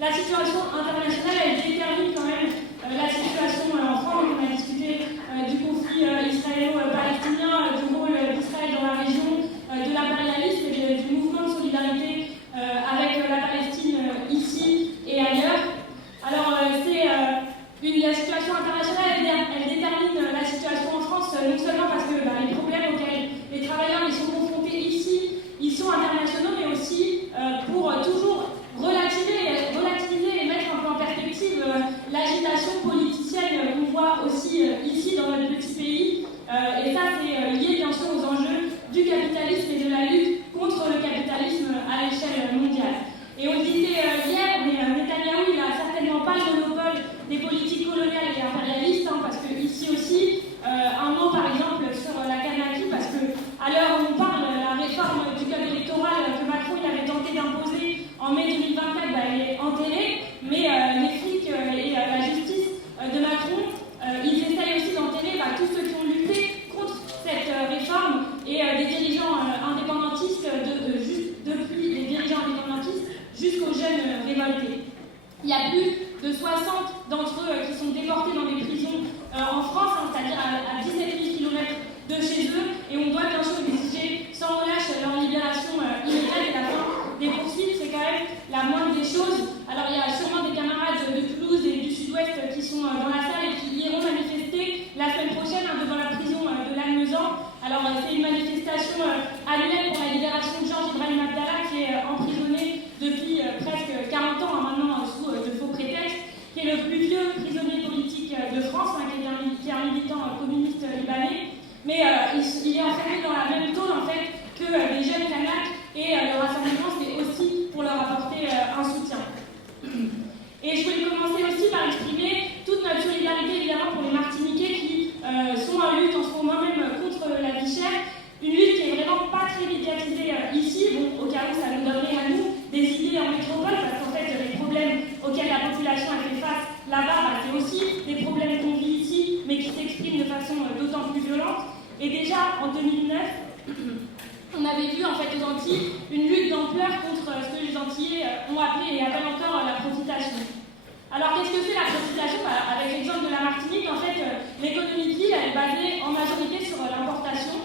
la situation internationale, elle détermine quand même la situation en France. On a discuté du conflit israélo-palestinien, du rôle d'Israël dans la région, de l'impérialisme et du mouvement de solidarité avec la Palestine ici et ailleurs. Alors, la situation internationale, elle détermine la situation en France, non seulement parce que les problèmes auxquels les travailleurs ils sont confrontés ici, ils sont internationaux, mais aussi pour toujours relativiser et mettre un peu en perspective l'agitation politicienne qu'on voit aussi ici dans notre petit pays. Et ça, c'est lié bien sûr aux enjeux du capitalisme et de la lutte contre le capitalisme à l'échelle mondiale. Et on disait hier, mais Netanyahou, il n'a certainement pas le monopole des politiques coloniales et impérialistes, parce que ici aussi, un mot par exemple sur la Kanaki, parce que à l'heure où on parle, la réforme du code électoral que Macron il avait tenté d'imposer en mai 2024, elle est enterrée, mais les flics et la justice de Macron, ils essayent aussi d'enterrer tous ceux qui ont lutté contre cette réforme et des dirigeants indépendantistes, depuis les dirigeants indépendantistes jusqu'aux jeunes révoltés. Il y a plus de 60 d'entre eux qui sont déportés dans des prisons en France, c'est-à-dire à 17 000 km de chez eux, et on doit bien sûr exiger sans relâche leur libération immédiate et la fin des poursuites, c'est quand même la moindre des choses. Alors il y a sûrement des camarades de Toulouse et du Sud-Ouest qui sont dans la salle et qui iront manifester la semaine prochaine devant la prison de Lannemezan. Alors c'est une manifestation annuelle pour la libération de Georges Ibrahim Abdallah qui est emprisonné depuis presque 40 ans maintenant sous de faux prétextes, qui est le plus vieux prisonnier politique de France, qui est un militant communiste libanais, mais il est enfermé dans la même tôle en fait que les jeunes Kanaks, et le rassemblement c'est aussi pour leur apporter un soutien. Et je voulais commencer aussi par exprimer toute notre solidarité évidemment pour les Martiniquais qui sont en lutte en ce moment même contre la vie chère, une lutte qui est vraiment pas très médiatisée ici, au cas où ça nous donnerait à nous des idées en métropole, parce qu'en fait les problèmes auxquels la population a fait face là-bas, c'est aussi des problèmes qu'on vit ici, mais qui s'expriment de façon d'autant plus violente. Et déjà en 2009, on avait vu en fait aux Antilles une lutte d'ampleur contre ce que les Antillais ont appelé et appellent encore la profitation. Alors qu'est-ce que c'est la profitation? Avec l'exemple de la Martinique, en fait, l'économie de ville elle est basée en majorité sur l'importation.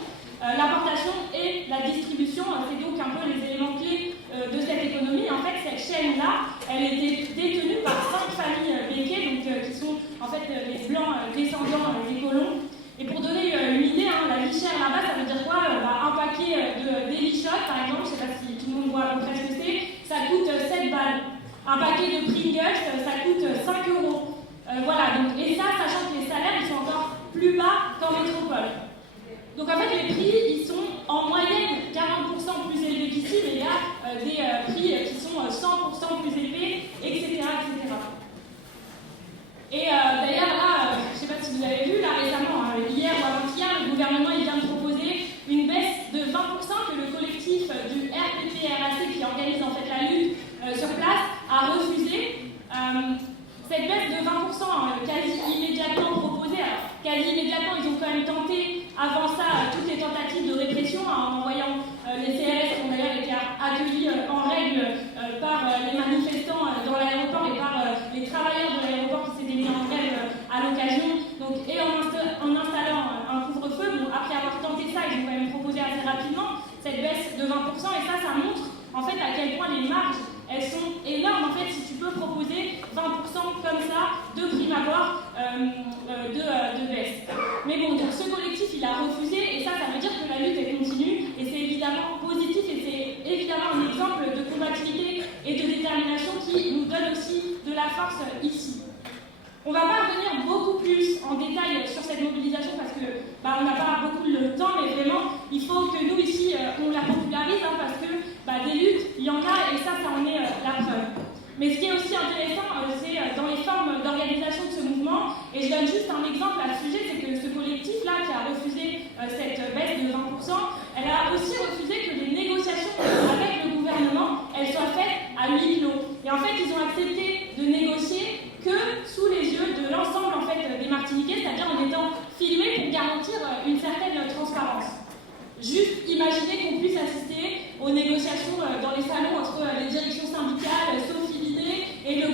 L'importation et la distribution, c'est donc un peu les éléments clés de cette économie. En fait, cette chaîne-là, elle est détenue par 5 familles béquées, qui sont en fait les blancs descendants des colons. Et pour donner une idée, la vie chère là-bas, ça veut dire quoi? Un paquet d'Elichot, par exemple, je ne sais pas si tout le monde voit à peu près ce que c'est, ça coûte 7 balles. Un paquet de Pringles, ça coûte 5 €. Voilà, et ça, sachant que les salaires, ils sont encore plus bas qu'en métropole. Donc en fait, les prix, ils sont en moyenne 40% plus élevés qu'ici, mais il y a des prix qui sont 100% plus élevés, etc. etc. Et d'ailleurs, là, je ne sais pas si vous avez vu, là récemment, hier ou avant-hier, le gouvernement il vient de proposer une baisse de 20% que le collectif du RPP-RAC, qui organise en fait la lutte sur place, a refusé. Cette baisse de 20% quasi immédiatement proposée, alors quasi immédiatement, ils ont quand même tenté avant ça toutes les tentatives de répression en envoyant les CRS qui ont d'ailleurs été accueillis en règle par les manifestants dans l'aéroport et par les travailleurs de l'aéroport qui s'étaient mis en grève à l'occasion. Donc, et en installant un couvre-feu, après avoir tenté ça, ils ont quand même proposé assez rapidement cette baisse de 20%, et ça montre en fait à quel point les marges elles sont énormes en fait si tu peux proposer 20% comme ça de prime abord de baisse. Mais bon, donc, ce collectif il a refusé, et ça veut dire que la lutte elle continue, et c'est évidemment positif, et c'est évidemment un exemple de combativité et de détermination qui nous donne aussi de la force ici. On ne va pas revenir beaucoup plus en détail sur cette mobilisation parce que on n'a pas beaucoup de temps, mais vraiment, il faut que nous ici, on la popularise parce que des luttes, il y en a et ça en est la preuve. Mais ce qui est aussi intéressant, c'est dans les formes d'organisation de ce mouvement, et je donne juste un exemple à ce sujet, c'est que ce collectif-là qui a refusé cette baisse de 20%, elle a aussi refusé que les négociations avec le gouvernement, elles soient faites à huis clos. Et en fait, ils ont accepté de négocier que sous les yeux de l'ensemble en fait, des Martiniquais, c'est-à-dire en étant filmés pour garantir une certaine transparence. Juste imaginer qu'on puisse assister aux négociations dans les salons entre les directions syndicales, Sophie Binet et le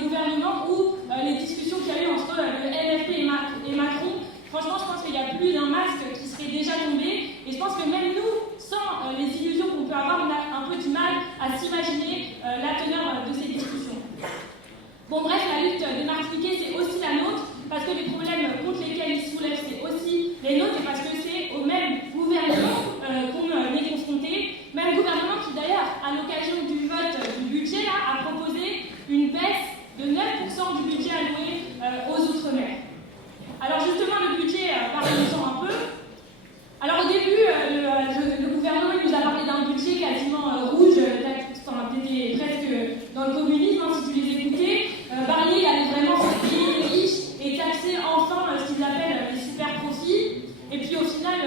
Bon bref, la lutte des Martiniquais, c'est aussi la nôtre, parce que les problèmes contre lesquels ils soulèvent, c'est aussi les nôtres, et parce que c'est au même gouvernement qu'on est confronté. Même gouvernement qui d'ailleurs, à l'occasion du vote du budget, là, a proposé une baisse de 9% du budget alloué aux Outre-mer. Alors justement, le budget, parlons-en un peu. Alors au début, le gouvernement nous a parlé d'un budget quasiment rouge, t'étais presque dans le communisme, hein, si tu les écoutais. Barnier, il allait vraiment faire payer les riches et taxer enfin ce qu'ils appellent les super profits. Et puis au final,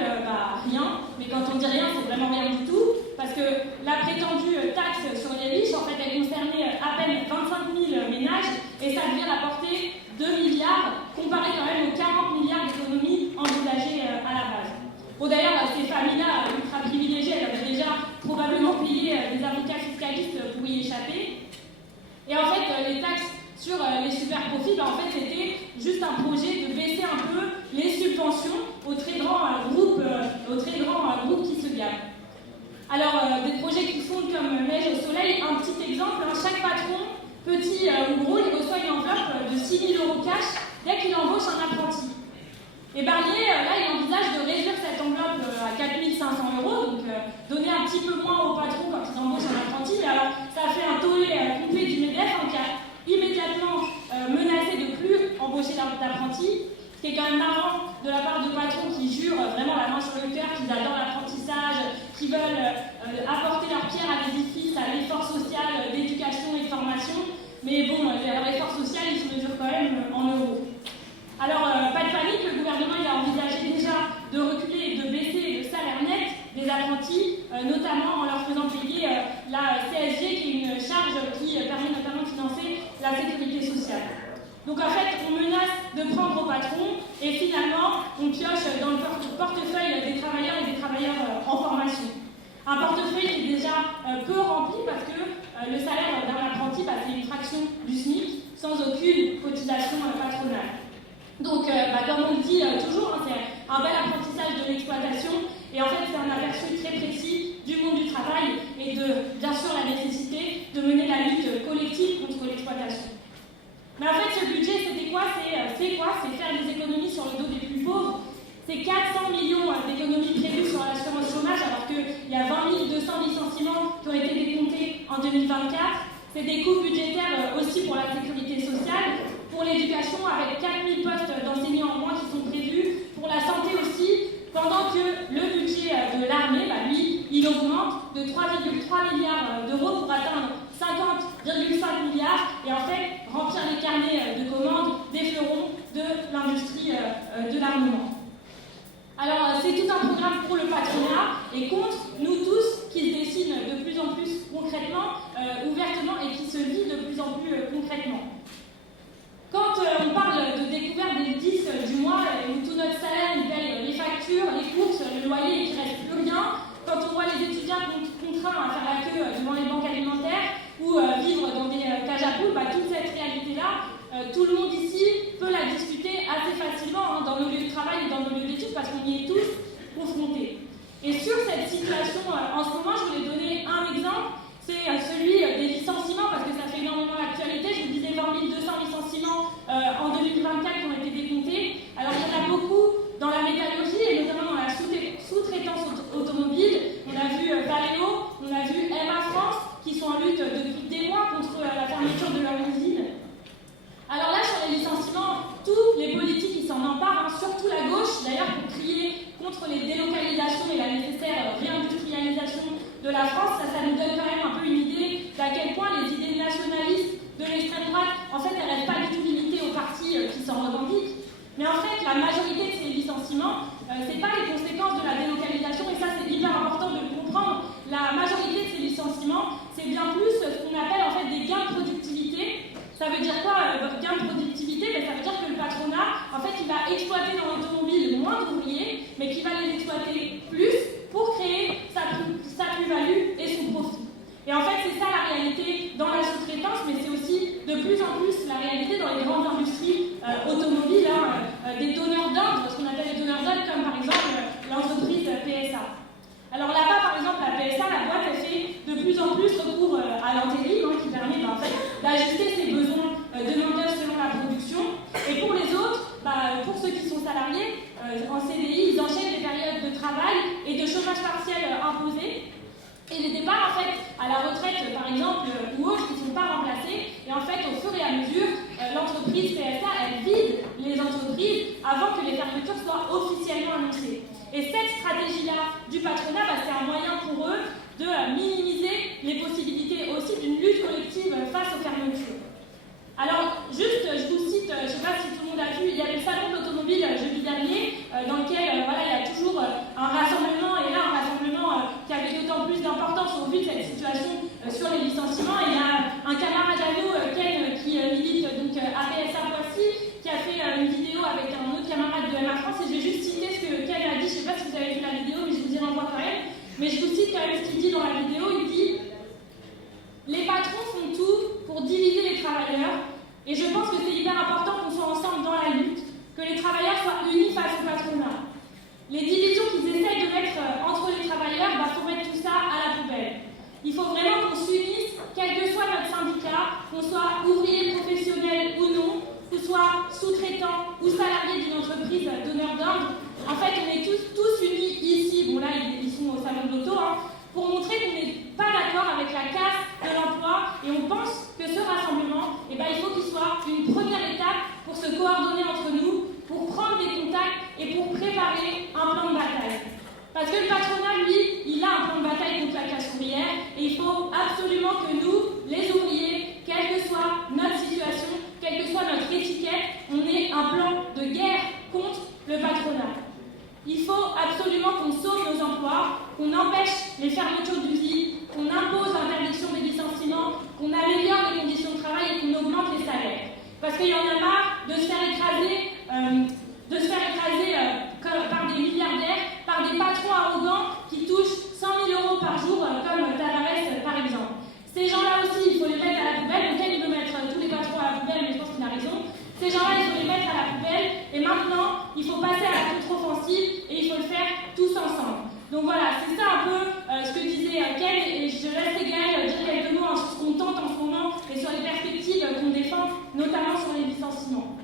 rien. Mais quand on dit rien, c'est vraiment rien du tout. Parce que la prétendue taxe sur les riches, en fait, elle concernait à peine 25 000 ménages et ça devait rapporter 2 milliards, comparé quand même aux 40 milliards d'économies envisagées à la base. Bon, d'ailleurs, ces familles-là, ultra privilégiées, elles avaient déjà probablement payé des avocats fiscalistes pour y échapper. Et en fait, les taxes sur les super profits, en fait, c'était juste un projet de baisser un peu les subventions aux très grands groupes qui se gavent. Alors, des projets qui fondent comme neige au soleil, un petit exemple, chaque patron, petit ou gros, il reçoit une enveloppe de 6 000 € cash dès qu'il embauche un apprenti. Et Barnier, là, il envisage de réduire cette enveloppe à 4 500 €, donc donner un petit peu moins aux patrons quand ils embauchent un apprenti. Et alors, ça fait un tollé complet du MEDEF, qui a immédiatement menacé de plus embaucher d'apprentis. Ce qui est quand même marrant de la part de patrons qui jurent vraiment la main sur le cœur, qu'ils adorent l'apprentissage, qui veulent apporter leur pierre à l'édifice, à l'effort social d'éducation et de formation. Mais bon, l'effort social, il se mesure quand même en euros. Alors, pas de panique, le gouvernement il a envisagé déjà de reculer et de baisser le salaire net des apprentis, notamment en leur faisant payer la CSG, qui est une charge qui permet notamment de financer la sécurité sociale. Donc en fait, on menace de prendre au patron et finalement, on pioche dans le portefeuille des travailleurs et des travailleurs en formation. Un portefeuille qui est déjà peu rempli parce que le salaire d'un apprenti, c'est une fraction du SMIC sans aucune cotisation patronale. Donc, comme on le dit toujours, c'est un bel apprentissage de l'exploitation et en fait, c'est un aperçu très précis du monde du travail et de, bien sûr, la nécessité de mener la lutte collective contre l'exploitation. Mais en fait, ce budget, c'était quoi? C'est faire des économies sur le dos des plus pauvres. C'est 400 millions d'économies prévues sur l'assurance chômage, alors qu'il y a 20 200 licenciements qui ont été décomptés en 2024. C'est des coûts budgétaires aussi pour la sécurité sociale, pour l'éducation, avec 4 000 postes d'enseignants en moins qui sont prévus, pour la santé aussi, pendant que le budget de l'armée, lui, il augmente de 3,3 milliards d'euros pour atteindre 50,5 milliards et en fait remplir les carnets de commandes des fleurons de l'industrie de l'armement. Alors c'est tout un programme pour le patronat et contre nous tous qui se dessine de plus en plus concrètement, ouvertement et qui se vit de plus en plus concrètement. Quand on parle de découverte des 10 du mois où tout notre salaire il paye les factures, les courses, le loyer et qu'il ne reste plus rien, quand on voit les étudiants contraints à faire la queue devant les banques alimentaires ou vivre dans des cages à poules, toute cette réalité-là, tout le monde ici peut la discuter assez facilement dans nos lieux de travail et dans nos lieux d'études parce qu'on y est tous confrontés. Et sur cette situation, en ce moment, je voulais donner un exemple, c'est celui des licenciements parce que ça fait énormément d'actualité. Je vous disais 20 200 licenciements en 2024 qui ont été décomptés. Alors il y en a beaucoup dans la métallurgie et notamment dans la sous-traitance automobile. On a vu Valeo, on a vu MA France qui sont en lutte depuis des mois contre la fermeture de leur usine. Alors là, sur les licenciements, tous les politiques ils s'en emparent, surtout la gauche, d'ailleurs pour crier contre les délocalisations et la nécessaire réindustrialisation de la France, ça nous donne quand même un peu une idée d'à quel point les idées nationalistes de l'extrême droite, en fait, elles ne restent pas du tout limitées aux partis qui s'en revendiquent. Mais en fait, la majorité de ces licenciements, ce n'est pas les conséquences de la délocalisation, et ça c'est hyper important de le comprendre. La majorité de ces licenciements, c'est bien plus ce qu'on appelle en fait des gains de productivité. Ça veut dire quoi, gain de productivité? Ça veut dire que le patronat, en fait, il va exploiter dans l'automobile moins d'ouvriers, mais qu'il va les exploiter plus pour créer sa plus-value et son profit. Et en fait, c'est ça la réalité dans la sous-traitance, mais c'est aussi de plus en plus la réalité dans les grandes industries automobiles, des donneurs d'ordre, ce qu'on appelle les donneurs d'ordre, comme par exemple l'entreprise PSA. Alors là-bas, par exemple, la PSA, la boîte, elle fait de plus en plus recours à l'intérim, qui permet en fait, d'ajuster ses besoins de entreprises PSA, elles vident les entreprises avant que les fermetures soient officiellement annoncées. Et cette stratégie-là du patronat, c'est un moyen pour eux de minimiser les possibilités aussi d'une lutte collective face aux fermetures. Alors, juste, je vous cite, je ne sais pas si tout le monde a vu, il y avait le salon de l'automobile jeudi dernier, dans lequel il y a toujours un rassemblement, et là un rassemblement qui avait d'autant plus d'importance au vu de cette situation sur les licenciements. Et il y a un camarade à nous, Ken, qui milite donc à PSA Poissy, qui a fait une vidéo avec un autre camarade de MA France, et je vais juste citer ce que Ken a dit. Je ne sais pas si vous avez vu la vidéo, mais je vous y renvoie quand même. Mais je vous cite quand même ce qu'il dit dans la vidéo. Il dit « Les patrons font tout pour diviser les travailleurs, et je pense que c'est hyper important qu'on soit ensemble dans la lutte, que les travailleurs soient unis face au patronat. Les divisions qu'ils essayent de mettre entre les travailleurs, faut mettre tout ça à la poubelle. Il faut vraiment qu'on s'unisse, quel que soit notre syndicat, qu'on soit ouvrier professionnel ou non, qu'on soit sous-traitant ou salarié d'une entreprise donneur d'ordre. En fait, on est tous unis ici, bon là ils sont au salon de l'auto, pour montrer qu'on n'est pas d'accord avec la casse de l'emploi, et on pense que ce rassemblement, il faut qu'il soit une première étape pour se coordonner entre nous, pour prendre des contacts et pour préparer un plan de bataille. Parce que le patronat, lui, il a un plan de bataille contre la classe ouvrière, et il faut absolument que nous, les ouvriers, quelle que soit notre situation, quelle que soit notre étiquette, on ait un plan de guerre contre le patronat. Il faut absolument qu'on sauve nos emplois, qu'on empêche les fermetures d'usines, qu'on impose l'interdiction des licenciements, qu'on améliore les conditions de travail et qu'on augmente les salaires. Parce qu'il y en a marre de se faire écraser par des milliardaires, par des patrons arrogants qui touchent 100 000 € par jour, comme Tavares par exemple. Ces gens-là aussi, il faut les mettre à la poubelle. Donc elle veut mettre tous les patrons à la poubelle, mais je pense qu'il a raison. Ces gens-là, il faut les mettre à la poubelle. Et maintenant, il faut passer à la contre-offensive et il faut le faire tous ensemble. Donc voilà, c'est ça un peu ce que disait Ken, et je laisse Gaël dire quelques mots sur ce qu'on tente en ce moment et sur les perspectives qu'on défend, notamment sur les licenciements.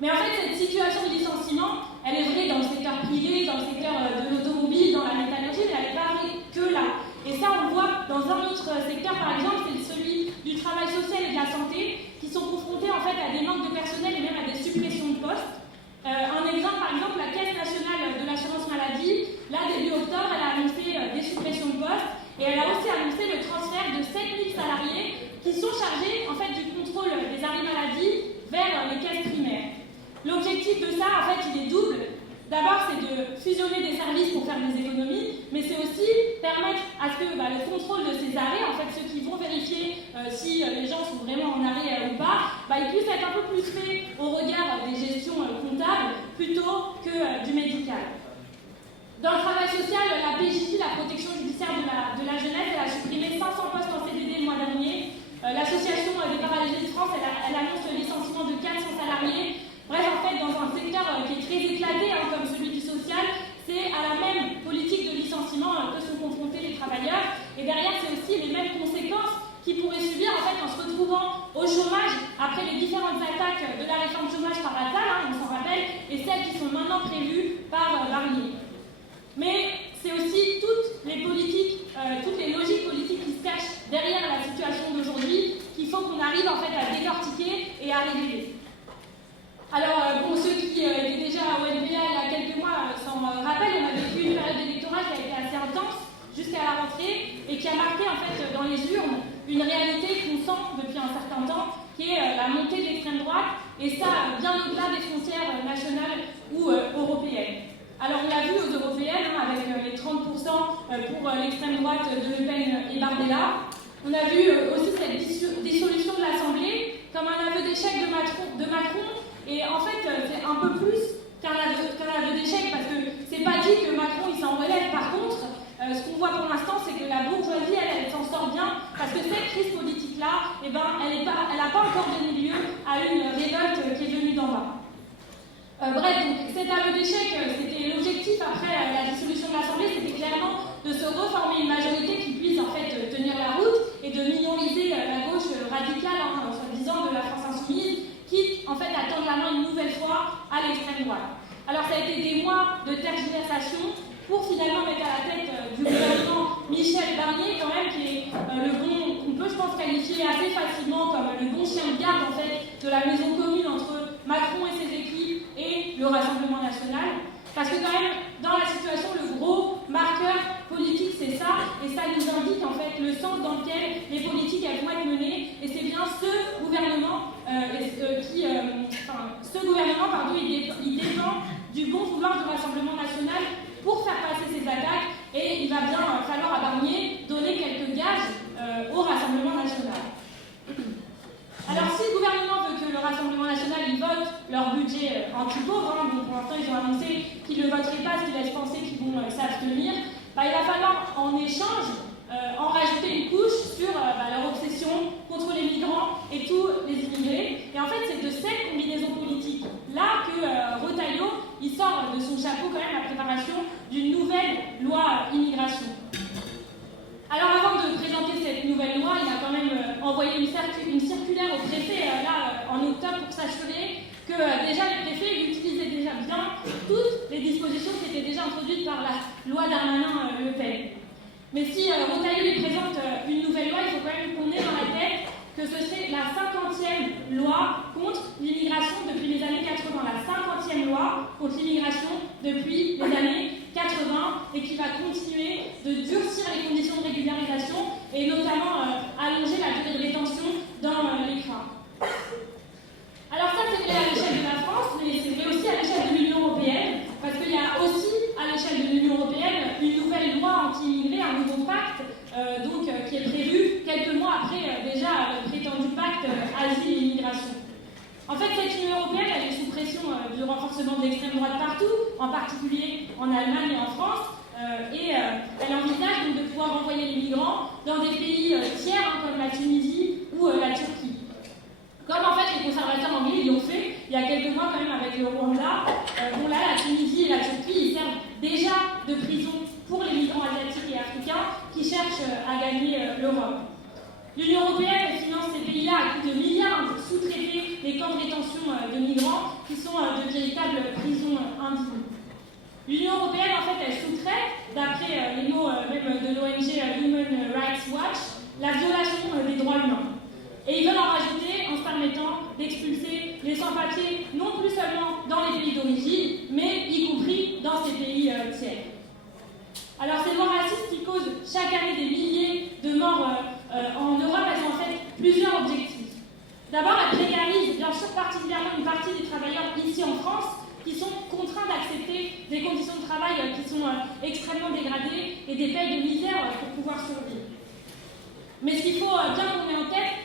Mais en fait, cette situation de licenciement, elle est vraie dans le secteur privé, dans le secteur de l'automobile, dans la métallurgie, mais elle n'est pas vraie que là. Et ça, on le voit dans un autre secteur, par exemple, c'est celui du travail social et de la santé, qui sont confrontés en fait à des manques de personnel et même à des suppressions de postes. Un exemple, par exemple, la Caisse nationale de l'assurance maladie, là, début octobre, elle a annoncé des suppressions de postes, et elle a aussi annoncé le transfert de 7000 salariés qui sont chargés en fait du contrôle des arrêts maladie vers les caisses primaires. L'objectif de ça, en fait, il est double. D'abord, c'est de fusionner des services pour faire des économies, mais c'est aussi permettre à ce que le contrôle de ces arrêts, en fait, ceux qui vont vérifier si les gens sont vraiment en arrêt ou pas, ils puissent être un peu plus faits au regard des gestions comptables plutôt que du médical. Dans le travail social, la PJJ, la protection judiciaire de la jeunesse, elle a supprimé 500 postes en CDD le mois dernier. L'association des paralysés de France, elle annonce le licenciement de 400 salariés. Bref, en fait, dans un secteur qui est très éclaté, comme celui du social, c'est à la même politique de licenciement que sont confrontés les travailleurs. Et derrière, c'est aussi les mêmes conséquences qu'ils pourraient subir en fait, en se retrouvant au chômage après les différentes attaques de la réforme chômage par Attal, on s'en rappelle, et celles qui sont maintenant prévues par Barnier. Mais c'est aussi toutes les logiques politiques qui se cachent derrière la situation d'aujourd'hui qu'il faut qu'on arrive en fait à décortiquer et à régler. Alors, ceux qui étaient déjà au NPA il y a quelques mois s'en rappellent, on a vécu une période électorale qui a été assez intense jusqu'à la rentrée et qui a marqué en fait dans les urnes une réalité qu'on sent depuis un certain temps, qui est la montée de l'extrême droite, et ça bien au-delà des frontières nationales ou européennes. Alors on l'a vu aux européennes, avec les 30% pour l'extrême droite de Le Pen et Bardella. On a vu aussi cette dissolution de l'Assemblée comme un aveu d'échec de Macron. Et en fait, c'est un peu plus qu'un aveu d'échec, parce que c'est pas dit que Macron il s'en relève. Par contre, ce qu'on voit pour l'instant, c'est que la bourgeoisie, elle s'en sort bien, parce que cette crise politique-là, elle n'a pas encore donné lieu à une révolte qui est venue d'en bas. Bref, donc cet aveu d'échec, c'était l'objectif après la dissolution de l'Assemblée, c'était clairement de se reformer une majorité qui puisse en fait tenir la route et de minoriser la gauche radicale, soi-disant de la France insoumise, qui en fait attendent la main une nouvelle fois à l'extrême droite. Alors ça a été des mois de tergiversation pour finalement mettre à la tête du gouvernement Michel Barnier, quand même, qui est on peut je pense qualifié assez facilement comme le bon chien de garde en fait de la maison commune entre Macron et ses équipes et le Rassemblement national. Parce que quand même, dans la situation, le gros marqueur politique, c'est ça, et ça nous indique en fait le sens dans lequel les politiques elles vont être menées, et c'est bien ce gouvernement il dépend du bon vouloir du Rassemblement national pour faire passer ces attaques, et il va bien falloir à Barnier donner quelques gages au Rassemblement national. Alors si le gouvernement veut que le Rassemblement national il vote leur budget anti-pauvre, donc pour l'instant ils ont annoncé qu'ils ne le voteraient pas, ce qui laisse penser qu'ils vont s'abstenir, il va falloir en échange en rajouter une couche sur leur obsession contre les migrants et tous les immigrés. Et en fait c'est de cette combinaison politique là que Retailleau il sort de son chapeau quand même la préparation d'une nouvelle loi immigration. Alors avant de présenter cette nouvelle loi, il a quand même envoyé une circulaire au préfet en octobre pour s'assurer que déjà les préfets utilisaient déjà bien toutes les dispositions qui étaient déjà introduites par la loi Darmanin-Le Pen. Mais si Retailleau lui présente une nouvelle loi, il faut quand même qu'on ait dans la tête que ce serait la 50e loi contre l'immigration depuis les années 80, la 50e loi contre l'immigration depuis les années 80 et qui va continuer de durcir les conditions de régularisation et notamment allonger la durée de rétention dans les CRA. Alors ça c'est vrai à l'échelle de la France, mais c'est vrai aussi à l'échelle de l'Union européenne, parce qu'il y a aussi à l'échelle de l'Union européenne une nouvelle loi anti-immigrés, un nouveau pacte qui est prévu quelques mois après déjà le prétendu pacte asile et immigration. En fait, cette Union européenne, elle est sous pression du renforcement de l'extrême droite partout, en particulier en Allemagne et en France, et elle envisage donc de pouvoir envoyer les migrants dans des pays tiers comme la Tunisie ou la Turquie. Comme en fait les conservateurs anglais l'ont fait il y a quelques mois quand même avec le Rwanda, bon là la Tunisie et la Turquie ils servent déjà de prison pour les migrants asiatiques et africains qui cherchent à gagner l'Europe. L'Union européenne finance ces pays-là à coups de milliards pour sous-traiter les camps de rétention de migrants qui sont de véritables prisons indignes. L'Union européenne, en fait, elle sous-traite, d'après les mots même de l'ONG Human Rights Watch, la violation des droits humains. Et ils veulent en rajouter en se permettant d'expulser les sans-papiers, non plus seulement dans les pays d'origine, mais y compris dans ces pays tiers. Alors ces lois racistes qui causent chaque année des milliers de morts en Europe, elles ont en fait plusieurs objectifs. D'abord, elles précarisent bien sûr particulièrement une partie des travailleurs ici en France qui sont contraints d'accepter des conditions de travail qui sont extrêmement dégradées et des payes de misère pour pouvoir survivre. Mais ce qu'il faut bien qu'on ait en tête,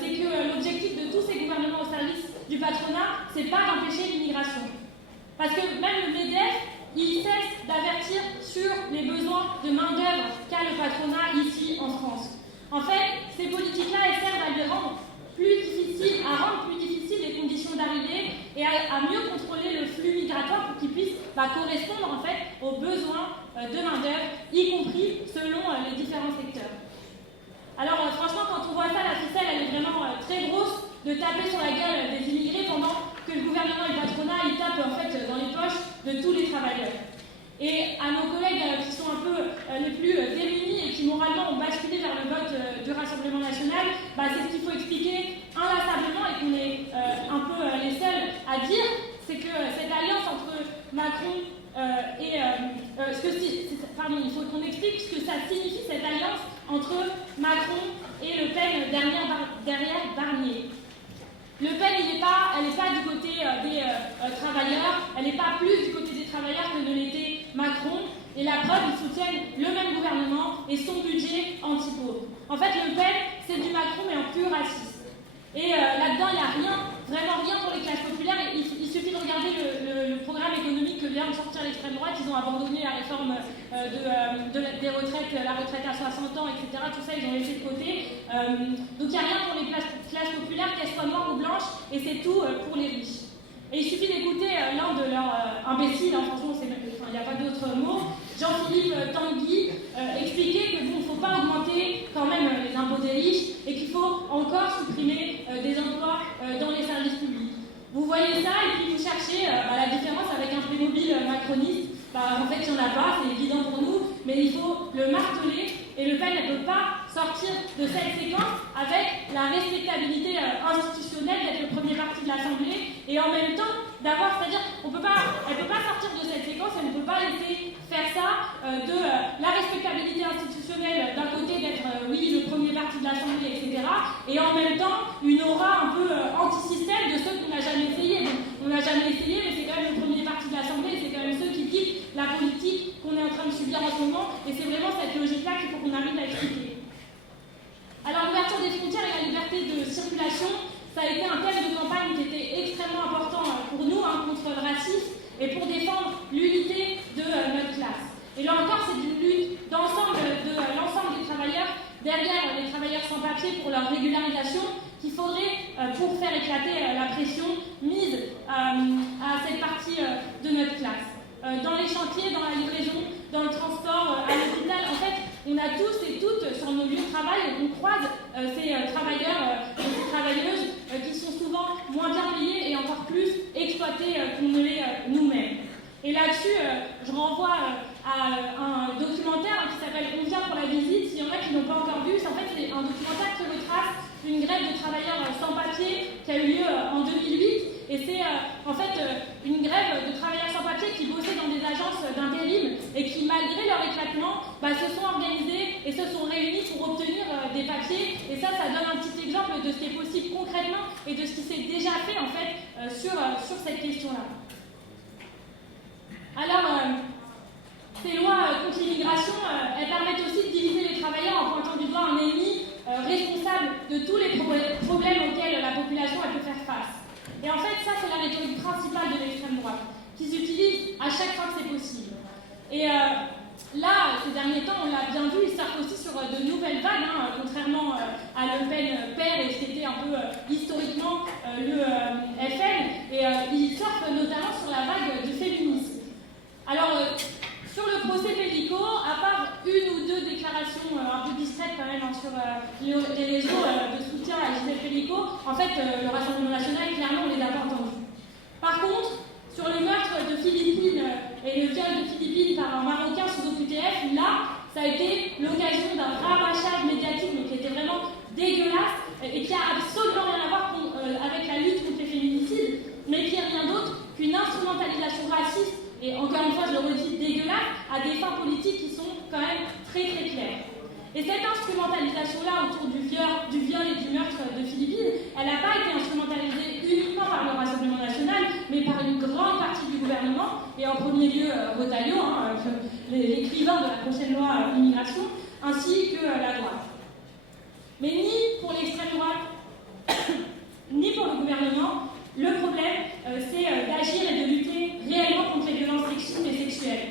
c'est que l'objectif de tous ces gouvernements au service du patronat, c'est pas d'empêcher l'immigration. Parce que même le MEDEF, il cesse d'avertir sur les besoins de main-d'œuvre qu'a le patronat ici en France. En fait, ces politiques-là, elles servent à rendre plus difficiles les conditions d'arrivée et à mieux contrôler le flux migratoire pour qu'il puisse correspondre en fait aux besoins de main-d'œuvre, y compris selon les différents secteurs. Alors franchement, quand on voit ça, la ficelle, elle est vraiment très grosse de taper sur la gueule des immigrés pendant que le gouvernement et le patronat, ils tapent en fait dans les poches de tous les travailleurs. Et à nos collègues qui sont un peu les plus démunis et qui moralement ont basculé vers le vote du Rassemblement national, c'est ce qu'il faut expliquer inlassablement et qu'on est un peu les seuls à dire, c'est que cette alliance entre Macron il faut qu'on explique ce que ça signifie cette alliance entre Macron et Le Pen derrière Barnier. Le Pen, elle n'est pas du côté des travailleurs, elle n'est pas plus du côté des travailleurs que ne l'était Macron, et la preuve, ils soutiennent le même gouvernement et son budget anti-pauvre. En fait, Le Pen, c'est du Macron, mais en plus raciste. Et là-dedans, il n'y a rien, vraiment rien pour les classes populaires. Il suffit de regarder le programme économique que vient de sortir l'extrême droite. Ils ont abandonné la réforme des retraites, la retraite à 60 ans, etc. Tout ça, ils ont laissé de côté. Donc, il n'y a rien pour les classes populaires, qu'elles soient noires ou blanches, et c'est tout pour les riches. Et il suffit d'écouter l'un de leurs imbéciles, franchement, il n'y a pas d'autre mot, Jean-Philippe Tanguy, expliquer que bon, il ne faut pas augmenter quand même les impôts des riches et qu'il faut encore supprimer des emplois dans les services publics. Vous voyez ça et puis vous cherchez la différence avec un Playmobil macroniste. En fait, il n'y en a pas, c'est évident pour nous, mais il faut le marteler et Le Pen ne peut pas sortir de cette séquence avec constitutionnelle, d'être le premier parti de l'Assemblée, et en même temps d'avoir, c'est-à-dire, elle ne peut pas sortir de cette séquence, elle ne peut pas laisser faire ça de la respectabilité institutionnelle d'un côté d'être, oui, le premier parti de l'Assemblée, etc., et en même temps une aura un peu anti-système de ceux qu'on n'a jamais essayé. Donc, on n'a jamais essayé, mais c'est quand même le premier parti de l'Assemblée, et c'est quand même ceux qui quittent la politique qu'on est en train de subir en ce moment, et c'est vraiment cette logique-là qu'il faut qu'on arrive à expliquer. Alors, l'ouverture des frontières et la liberté de circulation, ça a été un thème de campagne qui était extrêmement important pour nous, contre le racisme et pour défendre l'unité de notre classe. Et là encore, c'est une lutte d'ensemble de l'ensemble des travailleurs, derrière les travailleurs sans papier pour leur régularisation, qu'il faudrait, pour faire éclater la pression mise à cette partie de notre classe. Dans les chantiers, dans la livraison, dans le transport, à l'hôpital, en fait, on a tous et toutes sur nos lieux de travail, on croise ces travailleurs et ces travailleuses qui sont souvent moins bien payés et encore plus exploités qu'on ne l'est nous-mêmes. Et là-dessus, je renvoie à un documentaire qui s'appelle On vient pour la visite. S'il y en a qui n'ont pas encore vu, en fait, c'est un documentaire qui retrace une grève de travailleurs sans papier qui a eu lieu en 2008. Et c'est en fait une grève de travailleurs sans papier qui bossaient dans des agences d'intérim et qui, malgré leur éclatement, se sont organisés et se sont réunis pour obtenir des papiers. Et ça donne un petit exemple de ce qui est possible concrètement et de ce qui s'est déjà fait en fait sur cette question-là. Alors, ces lois contre l'immigration, elles permettent aussi de diviser les travailleurs en pointant du doigt un ennemi responsable de tous les problèmes auxquels la population peut faire face. Et en fait, ça, c'est la rhétorique principale de l'extrême droite, qui s'utilise à chaque fois que c'est possible. Et là, ces derniers temps, on l'a bien vu, ils surfent aussi sur de nouvelles vagues, contrairement à Le Pen père et ce qui était un peu historiquement le FN, et ils surfent notamment sur la vague du féminisme. Alors, sur le procès Pellico, à part une ou deux déclarations un peu distraites quand même sur les réseaux de soutien à Gisèle Pellico, en fait, le Rassemblement national, clairement, on ne les a pas entendus. Par contre, sur le meurtre de Philippine et le viol de Philippine par un Marocain sous OQTF, là, ça a été l'occasion d'un rabâchage médiatique mais qui était vraiment dégueulasse et qui a absolument rien à voir avec la lutte contre les féminicides, mais qui est rien d'autre qu'une instrumentalisation raciste, et encore une fois, je le redis, dégueulasse, à des fins politiques qui sont quand même très très claires. Et cette instrumentalisation-là autour du viol et du meurtre de Philippine, elle n'a pas été instrumentalisée uniquement par le Rassemblement national, mais par une grande partie du gouvernement, et en premier lieu Retailleau, l'écrivain de la prochaine loi immigration, ainsi que la droite. Mais ni pour l'extrême droite, ni pour le gouvernement, le problème, c'est d'agir et de lutter réellement contre les violences sexistes et sexuelles.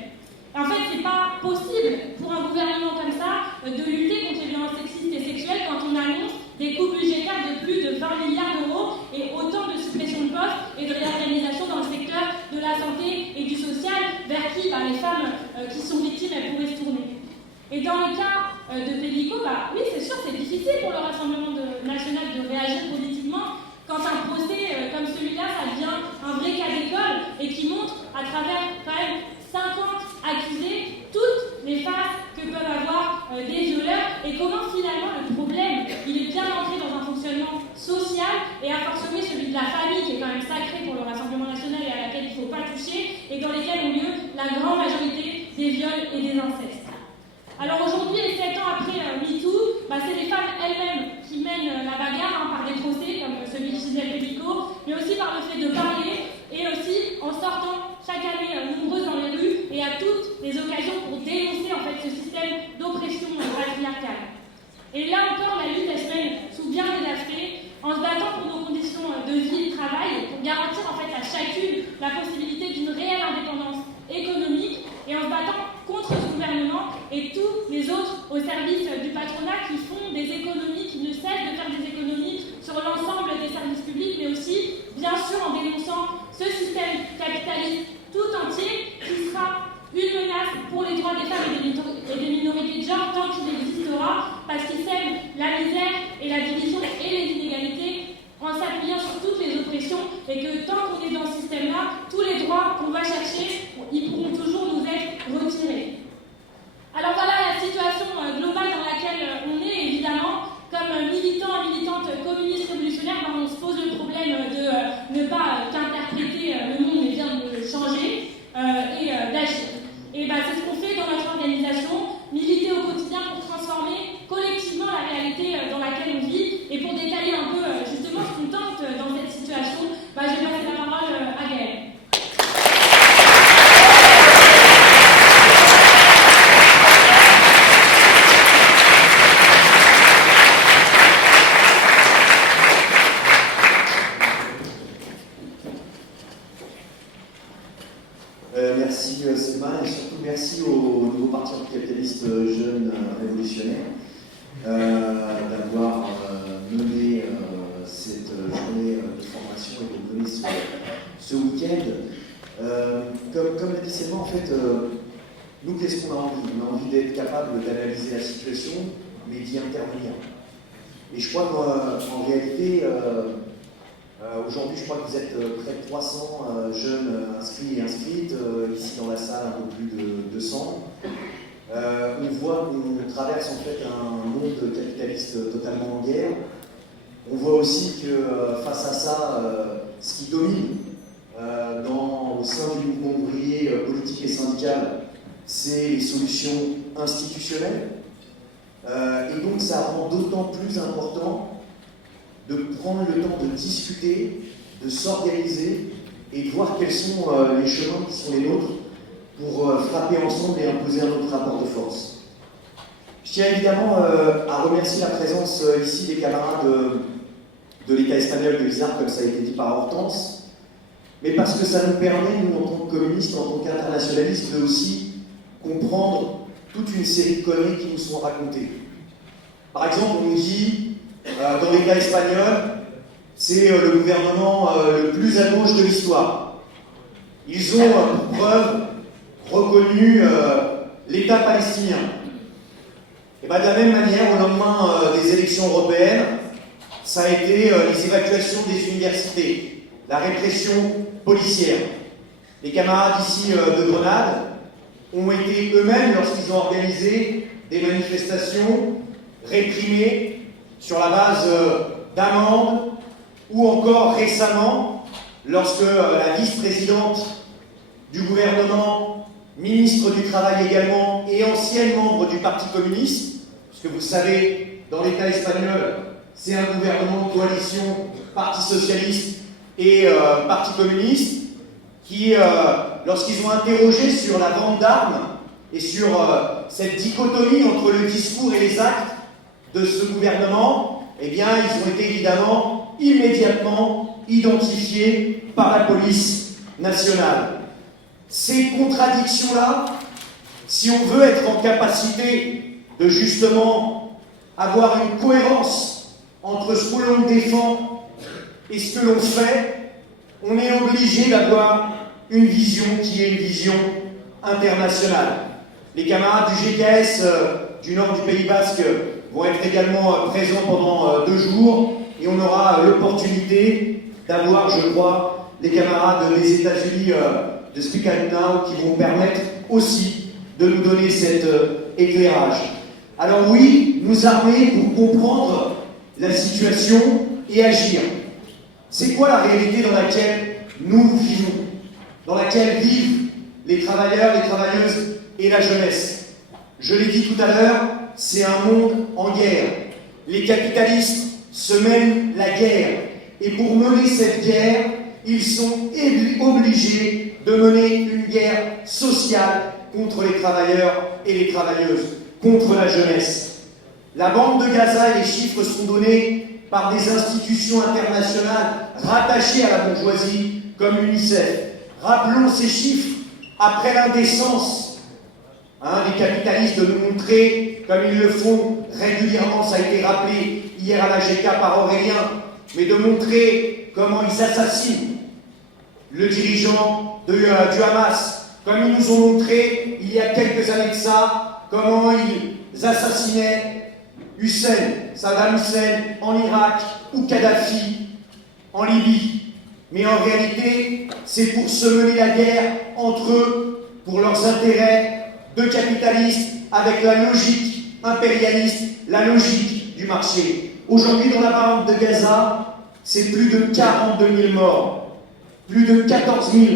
En fait, c'est pas possible pour un gouvernement comme ça de lutter contre les violences sexistes et sexuelles quand on annonce des coupes budgétaires de plus de 20 milliards d'euros et autant de suppressions de postes et de réorganisation dans le secteur de la santé et du social vers qui les femmes qui sont victimes, elles pourraient se tourner. Et dans le cas de Pellico, oui, c'est sûr, c'est difficile pour le Rassemblement national de réagir politiquement quand un procès comme celui-là, ça devient un vrai cas d'école et qui montre à travers quand même 50 accusés toutes les phases que peuvent avoir des violeurs et comment finalement le problème, il est bien entré dans un fonctionnement social et a fortiori celui de la famille qui est quand même sacré pour le Rassemblement national et à laquelle il ne faut pas toucher et dans lesquels ont lieu la grande majorité des viols et des incestes. Alors aujourd'hui, et 7 ans après MeToo, c'est les femmes elles-mêmes qui mènent la bagarre par des procès comme celui de Gisèle Pellico, mais aussi par le fait de parler et aussi en sortant chaque année nombreuses dans les rues et à toutes les occasions pour dénoncer en fait ce système d'oppression patriarcale. Et là encore, la lutte elle se mène sous bien des aspects, en se battant pour nos conditions de vie et de travail, pour garantir en fait à chacune la possibilité d'une réelle indépendance économique, et en se battant contre ce gouvernement et tous les autres au service du patronat qui font des économies qui week-end. Comme l'a dit Selma, en fait, nous, qu'est-ce qu'on a envie? On a envie d'être capable d'analyser la situation, mais d'y intervenir. Et je crois qu'en réalité, aujourd'hui, je crois que vous êtes près de 300 jeunes inscrits et inscrites, ici dans la salle, un peu plus de 200. On voit qu'on traverse en fait un monde capitaliste totalement en guerre. On voit aussi que face à ça, ce qui domine au sein du mouvement ouvrier politique et syndical, c'est les solutions institutionnelles. Et donc ça rend d'autant plus important de prendre le temps de discuter, de s'organiser et de voir quels sont les chemins qui sont les nôtres pour frapper ensemble et imposer un autre rapport de force. Je tiens évidemment à remercier la présence ici des camarades de l'État espagnol de l'ISAR, comme ça a été dit par Hortense, mais parce que ça nous permet, nous, en tant que communistes, en tant qu'internationalistes, de aussi comprendre toute une série de conneries qui nous sont racontées. Par exemple, on nous dit, dans l'État espagnol, c'est le gouvernement le plus à gauche de l'histoire. Ils ont, pour preuve, reconnu l'État palestinien. Et bien, de la même manière, au lendemain des élections européennes, ça a été les évacuations des universités, la répression policière. Les camarades ici de Grenade ont été eux-mêmes, lorsqu'ils ont organisé des manifestations, réprimés sur la base d'amendes, ou encore récemment, lorsque la vice-présidente du gouvernement, ministre du Travail également, et ancienne membre du Parti communiste, puisque vous savez, dans l'État espagnol, c'est un gouvernement de coalition Parti socialiste et Parti communiste, qui, lorsqu'ils ont interrogé sur la vente d'armes et sur cette dichotomie entre le discours et les actes de ce gouvernement, eh bien, ils ont été évidemment immédiatement identifiés par la police nationale. Ces contradictions-là, si on veut être en capacité de justement avoir une cohérence entre ce que l'on défend et ce que l'on fait, on est obligé d'avoir une vision qui est une vision internationale. Les camarades du GKS du nord du Pays Basque vont être également présents pendant 2 jours et on aura l'opportunité d'avoir, je crois, les camarades des États-Unis de Speak Out Now qui vont permettre aussi de nous donner cet éclairage. Alors oui, nous armer pour comprendre la situation et agir. C'est quoi la réalité dans laquelle nous vivons, dans laquelle vivent les travailleurs, les travailleuses et la jeunesse? Je l'ai dit tout à l'heure, c'est un monde en guerre. Les capitalistes se mènent la guerre. Et pour mener cette guerre, ils sont obligés de mener une guerre sociale contre les travailleurs et les travailleuses, contre la jeunesse. La bande de Gaza et les chiffres sont donnés par des institutions internationales rattachées à la bourgeoisie, comme l'UNICEF. Rappelons ces chiffres après l'indécence des capitalistes de nous montrer, comme ils le font régulièrement, ça a été rappelé hier à la GK par Aurélien, mais de montrer comment ils assassinent le dirigeant du Hamas, comme ils nous ont montré il y a quelques années de ça, comment ils assassinaient Saddam Hussein en Irak ou Kadhafi en Libye. Mais en réalité, c'est pour se mener la guerre entre eux, pour leurs intérêts de capitalistes, avec la logique impérialiste, la logique du marché. Aujourd'hui, dans la bande de Gaza, c'est plus de 42 000 morts, plus de 14 000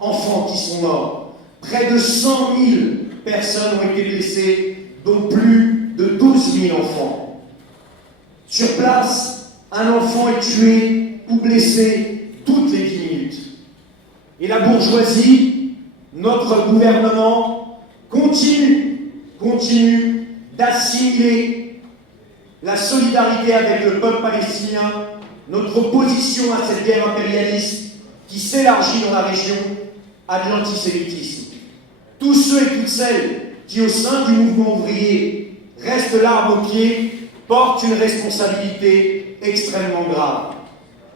enfants qui sont morts, près de 100 000 personnes ont été blessées, dont plus de 12 000 enfants. Sur place, un enfant est tué ou blessé toutes les 10 minutes. Et la bourgeoisie, notre gouvernement, continue d'assimiler la solidarité avec le peuple palestinien, notre opposition à cette guerre impérialiste qui s'élargit dans la région, à de l'antisémitisme. Tous ceux et toutes celles qui, au sein du mouvement ouvrier, restent l'arme au pied, portent une responsabilité extrêmement grave.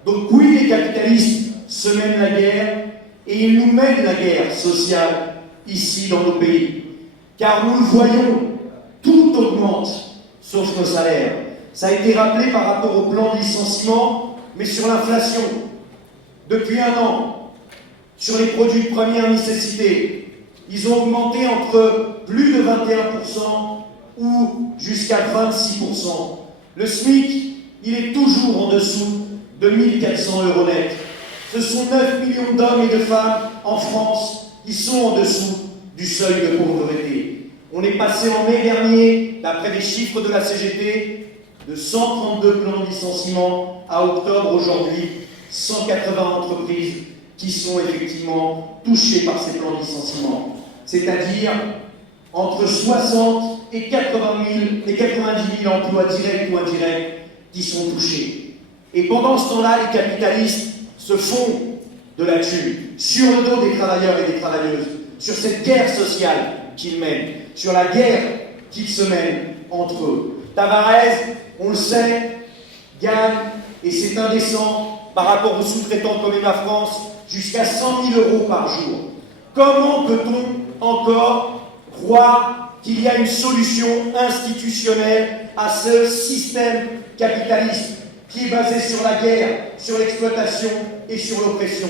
Donc oui, les capitalistes se mènent la guerre, et il nous mène la guerre sociale ici dans nos pays. Car nous le voyons, tout augmente, sauf nos salaires. Ça a été rappelé par rapport au plan de licenciement, mais sur l'inflation. Depuis un an, sur les produits de première nécessité, ils ont augmenté entre plus de 21% ou jusqu'à 26%. Le SMIC, il est toujours en dessous de 1 400 € net. Ce sont 9 millions d'hommes et de femmes en France qui sont en dessous du seuil de pauvreté. On est passé en mai dernier, d'après les chiffres de la CGT, de 132 plans de licenciement à octobre aujourd'hui, 180 entreprises qui sont effectivement touchées par ces plans de licenciement. C'est-à-dire entre 60 et 90 000 emplois directs ou indirects qui sont touchés. Et pendant ce temps-là, les capitalistes se font de la thune sur le dos des travailleurs et des travailleuses, sur cette guerre sociale qu'ils mènent, sur la guerre qu'ils se mènent entre eux. Tavares, on le sait, gagne, et c'est indécent, par rapport aux sous-traitants comme Emma France, jusqu'à 100 000 € par jour. Comment peut-on encore croire qu'il y a une solution institutionnelle à ce système capitaliste qui est basé sur la guerre, sur l'exploitation et sur l'oppression?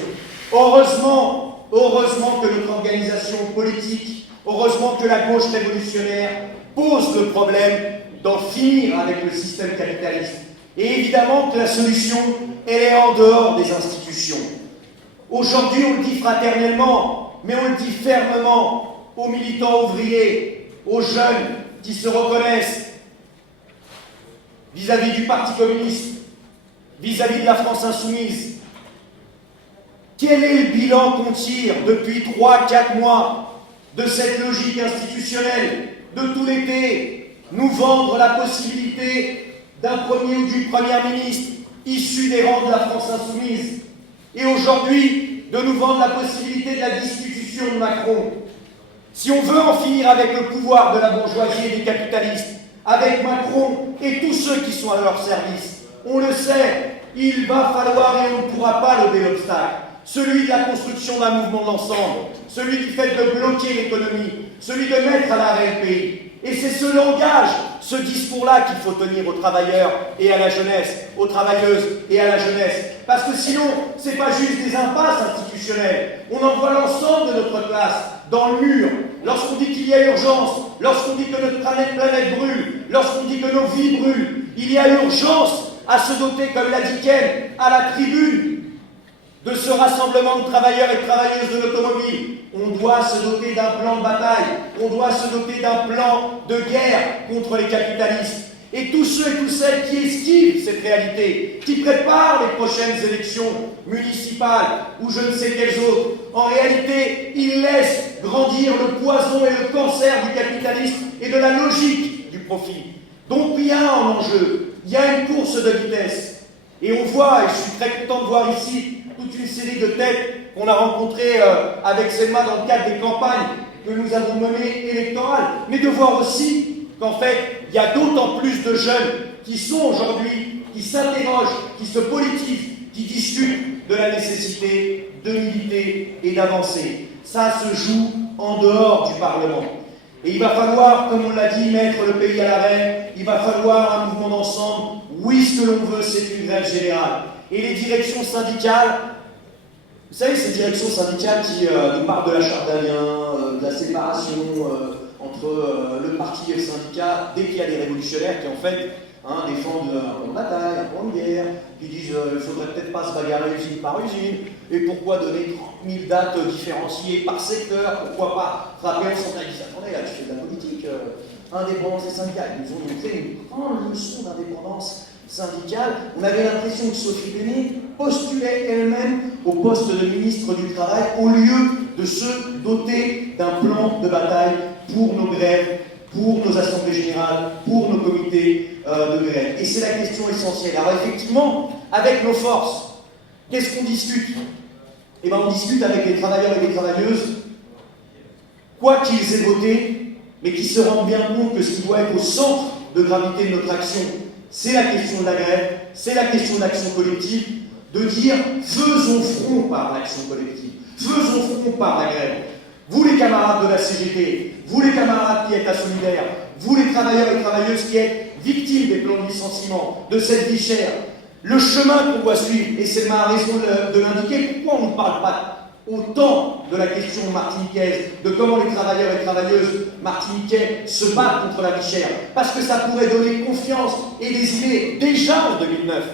Heureusement que notre organisation politique, heureusement que la gauche révolutionnaire pose le problème d'en finir avec le système capitaliste. Et évidemment que la solution, elle est en dehors des institutions. Aujourd'hui, on le dit fraternellement, mais on le dit fermement aux militants ouvriers, aux jeunes qui se reconnaissent vis-à-vis du Parti communiste, vis-à-vis de la France insoumise. Quel est le bilan qu'on tire depuis 3-4 mois de cette logique institutionnelle de tout l'été? Nous vendre la possibilité d'un premier ou d'une première ministre issu des rangs de la France insoumise. Et aujourd'hui, de nous vendre la possibilité de la destitution de Macron. Si on veut en finir avec le pouvoir de la bourgeoisie et des capitalistes, avec Macron et tous ceux qui sont à leur service, on le sait, il va falloir, et on ne pourra pas lever l'obstacle, celui de la construction d'un mouvement d'ensemble, celui du fait de bloquer l'économie, celui de mettre à l'arrêt le pays. Et c'est ce langage, ce discours-là qu'il faut tenir aux travailleurs et à la jeunesse, aux travailleuses et à la jeunesse. Parce que sinon, ce n'est pas juste des impasses institutionnelles. On envoie l'ensemble de notre classe dans le mur. Lorsqu'on dit qu'il y a urgence, lorsqu'on dit que notre planète brûle, lorsqu'on dit que nos vies brûlent, il y a urgence à se doter, comme l'a dit Ken, à la tribune, de ce rassemblement de travailleurs et de travailleuses de l'automobile. On doit se doter d'un plan de bataille, on doit se doter d'un plan de guerre contre les capitalistes. Et tous ceux et toutes celles qui esquivent cette réalité, qui préparent les prochaines élections municipales ou je ne sais quelles autres, en réalité, ils laissent grandir le poison et le cancer du capitalisme et de la logique du profit. Donc il y a un enjeu, il y a une course de vitesse. Et on voit, et je suis très content de voir ici, toute une série de têtes qu'on a rencontrées avec Selma dans le cadre des campagnes que nous avons menées électorales, mais de voir aussi qu'en fait, il y a d'autant plus de jeunes qui sont aujourd'hui, qui s'interrogent, qui se politisent, qui discutent de la nécessité de militer et d'avancer. Ça se joue en dehors du Parlement. Et il va falloir, comme on l'a dit, mettre le pays à l'arrêt, il va falloir un mouvement d'ensemble. Oui, ce que l'on veut, c'est une grève générale. Et les directions syndicales, vous savez, ces directions syndicales qui nous parlent de la charte d'Amiens, de la séparation entre le parti et le syndicat, dès qu'il y a des révolutionnaires qui en fait défendent un plan de bataille, un plan de guerre, qui disent il ne faudrait peut-être pas se bagarrer usine par usine, et pourquoi donner 30 000 dates différenciées par secteur, pourquoi pas frapper en centralisation. Attendez, là tu fais de la politique, indépendance des syndicats, ils nous ont montré une grande leçon d'indépendance syndicale. On avait l'impression que Sophie Bénet postulait elle-même au poste de ministre du Travail au lieu de se doter d'un plan de bataille pour nos grèves, pour nos assemblées générales, pour nos comités de grève. Et c'est la question essentielle. Alors effectivement, avec nos forces, qu'est-ce qu'on discute? Eh bien, on discute avec les travailleurs et les travailleuses, quoi qu'ils aient voté, mais qui se rendent bien compte que ce qui doit être au centre de gravité de notre action, c'est la question de la grève, c'est la question de l'action collective, de dire faisons front par l'action collective, Faisons front par la grève. Vous les camarades de la CGT, vous les camarades qui êtes à Solidaire, vous les travailleurs et travailleuses qui êtes victimes des plans de licenciement, de cette vie chère, le chemin qu'on doit suivre, et c'est ma raison de l'indiquer, pourquoi on ne parle pas autant de la question martiniquaise, de comment les travailleurs et travailleuses martiniquais se battent contre la vie chère, parce que ça pourrait donner confiance et des idées. Déjà en 2009,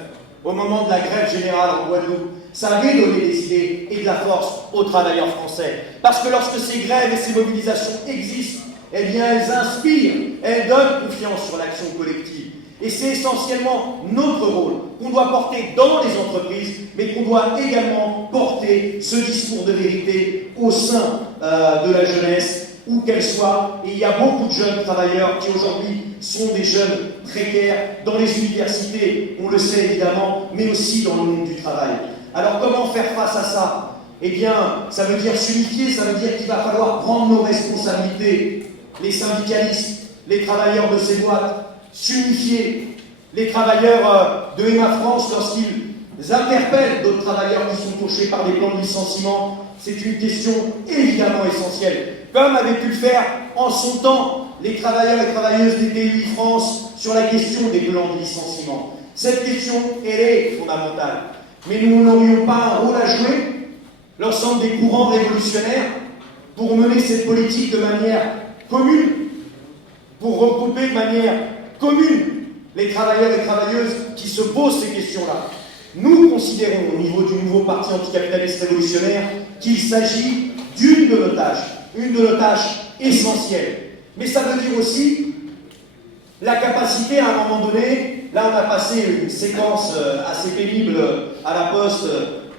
au moment de la grève générale en Guadeloupe, ça avait donné des idées et de la force aux travailleurs français. Parce que lorsque ces grèves et ces mobilisations existent, eh bien elles inspirent, elles donnent confiance sur l'action collective. Et c'est essentiellement notre rôle qu'on doit porter dans les entreprises, mais qu'on doit également porter ce discours de vérité au sein de la jeunesse, où qu'elle soit. Et il y a beaucoup de jeunes travailleurs qui aujourd'hui sont des jeunes précaires dans les universités, on le sait évidemment, mais aussi dans le monde du travail. Alors comment faire face à ça? Eh bien, ça veut dire s'unifier, ça veut dire qu'il va falloir prendre nos responsabilités. Les syndicalistes, les travailleurs de ces boîtes, s'unifier. Les travailleurs de Emma France, lorsqu'ils interpellent d'autres travailleurs qui sont touchés par des plans de licenciement, c'est une question évidemment essentielle. Comme avaient pu le faire en son temps les travailleurs et travailleuses des TUI France sur la question des plans de licenciement. Cette question, elle est fondamentale. Mais nous n'aurions pas un rôle à jouer, l'ensemble des courants révolutionnaires, pour mener cette politique de manière commune, pour regrouper de manière commune les travailleurs et travailleuses qui se posent ces questions-là. Nous considérons, au niveau du nouveau parti anticapitaliste révolutionnaire, qu'il s'agit d'une de nos tâches essentielles. Mais ça veut dire aussi la capacité, à un moment donné, là on a passé une séquence assez pénible à la Poste,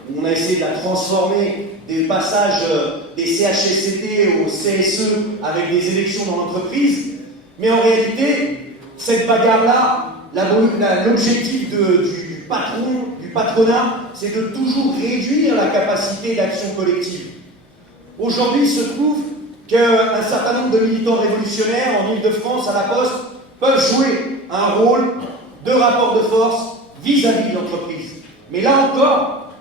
où on a essayé de la transformer des passages des CHSCT au CSE avec des élections dans l'entreprise, mais en réalité, cette bagarre-là, l'objectif du patronat, c'est de toujours réduire la capacité d'action collective. Aujourd'hui, il se trouve qu'un certain nombre de militants révolutionnaires en Île-de-France, à la Poste, peuvent jouer un rôle de rapport de force vis-à-vis de l'entreprise. Mais là encore,